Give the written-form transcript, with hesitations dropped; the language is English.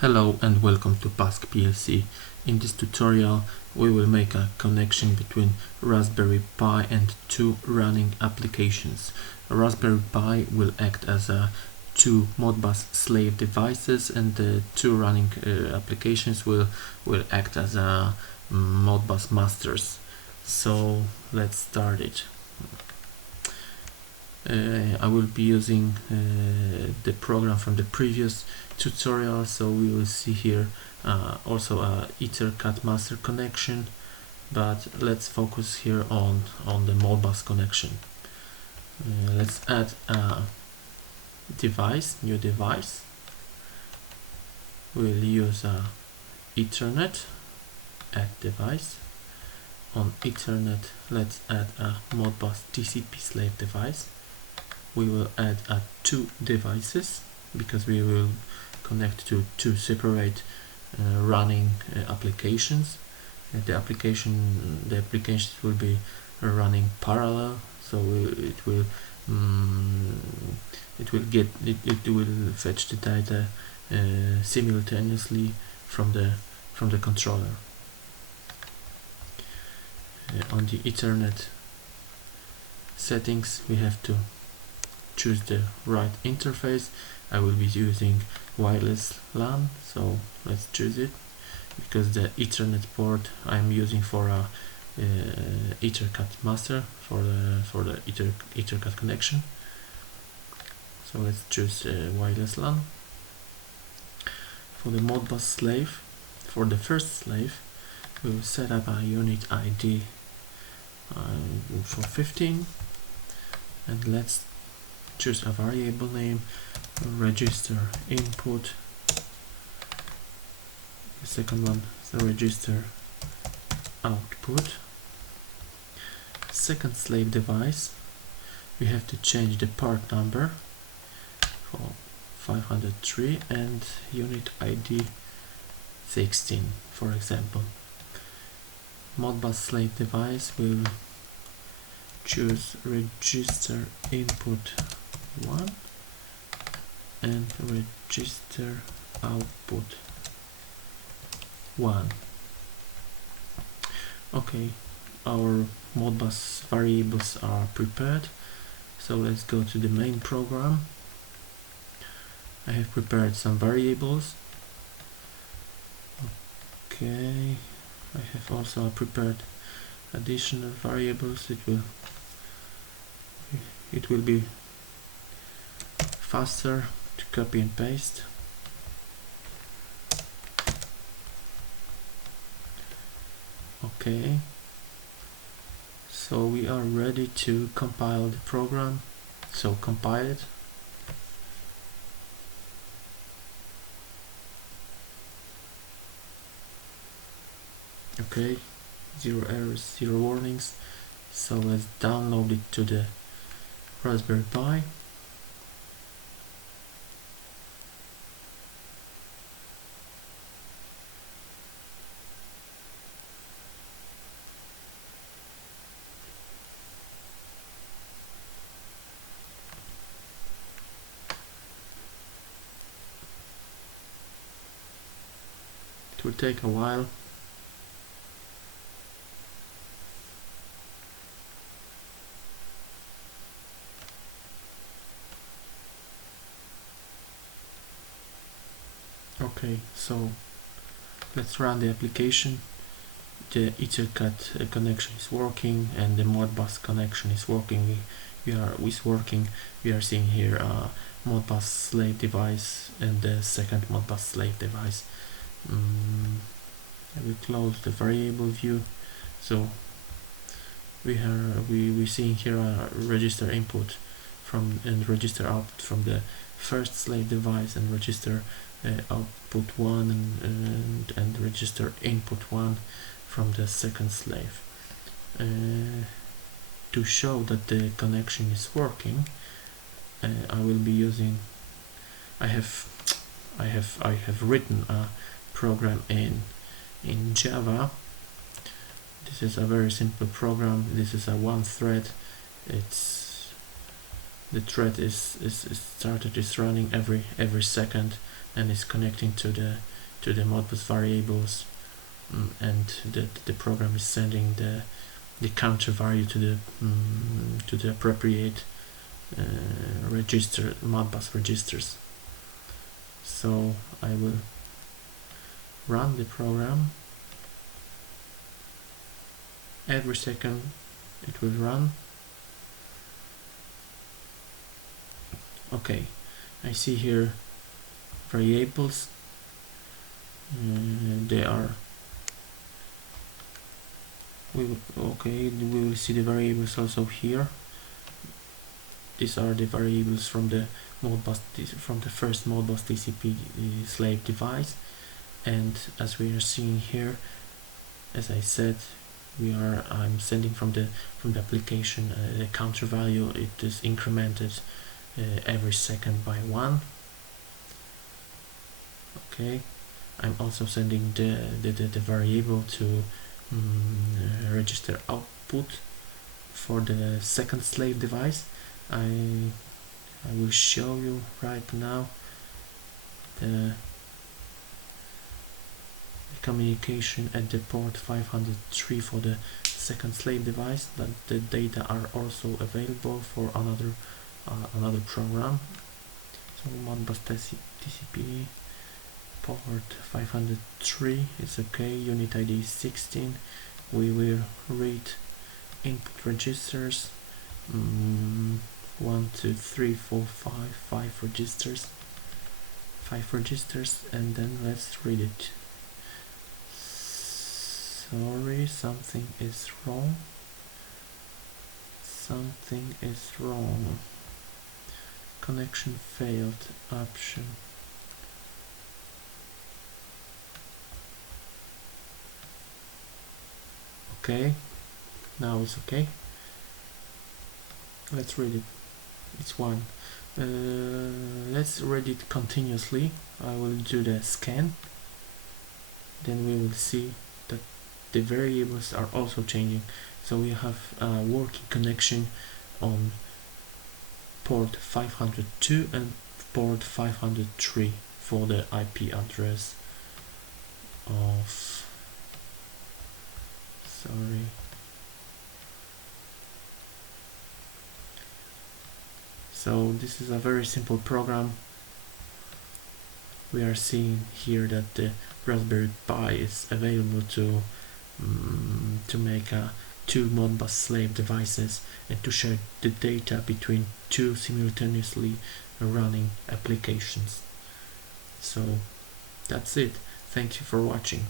Hello and welcome to Pask PLC. In this tutorial we will make a connection between Raspberry Pi and two running applications. A Raspberry Pi will act as two Modbus slave devices, and the two running applications will act as Modbus Masters. So let's start it. I will be using the program from the previous tutorial, so we will see here also a EtherCAT master connection, but let's focus here on the Modbus connection. Let's add a device, new device. We'll use Ethernet, add device. On Ethernet, let's add a Modbus TCP slave device. We will add two devices because we will connect to two separate running applications. The applications will be running parallel, so it will fetch the data simultaneously from the controller. On the Ethernet settings, we have to choose the right interface. I will be using wireless LAN, so let's choose it, because the Ethernet port I'm using for a EtherCAT master for the EtherCAT connection. So let's choose wireless LAN. For the Modbus slave, for the first slave, we will set up a unit ID for 15, and let's choose a variable name, register input. The second one is the register output. Second slave device, we have to change the part number for 503 and unit ID 16, for example. Modbus slave device will choose register input 1 and register output 1. Okay, our Modbus variables are prepared, so let's go to the main program. I have prepared some variables. Okay, I have also prepared additional variables. It will be faster to copy and paste. Okay, so we are ready to compile the program, so compile it. Okay, 0 errors, 0 warnings. So let's download it to the Raspberry Pi. It will take a while. Okay, so let's run the application. The EtherCAT connection is working and the Modbus connection is working. We are seeing here a Modbus slave device and the second Modbus slave device. I will close the variable view. So we're seeing here a register input and register output from the first slave device, and register output 1 and register input 1 from the second slave. To show that the connection is working, I will be using I have written a program in Java. This is a very simple program. This is a one thread. The thread is running every second and is connecting to the Modbus variables, and the program is sending the counter value to the appropriate register Modbus registers. So I will run the program. Every second it will run. Okay, I see here variables. They are we will see the variables also here. These are the variables from the first Modbus TCP slave device, and as we are seeing here, as I said, I'm sending from the application the counter value. It is incremented every second by 1. Okay, I'm also sending the variable to register output for the second slave device. I will show you right now the communication at the port 503 for the second slave device, but the data are also available for another program. So Modbus TCP port 503 is okay, unit ID is 16. We will read input registers, 1, 2, 3, 4, 5 registers, 5 registers, and then let's read it. Sorry, something is wrong. Something is wrong. Connection failed option. Okay, now it's okay. Let's read it. It's 1. Let's read it continuously. I will do the scan. Then we will see that the variables are also changing. So we have a working connection on port 502 and port 503 for the IP address of So this is a very simple program. We are seeing here that the Raspberry Pi is available to make 2 Modbus slave devices and to share the data between 2 simultaneously running applications. So that's it. Thank you for watching.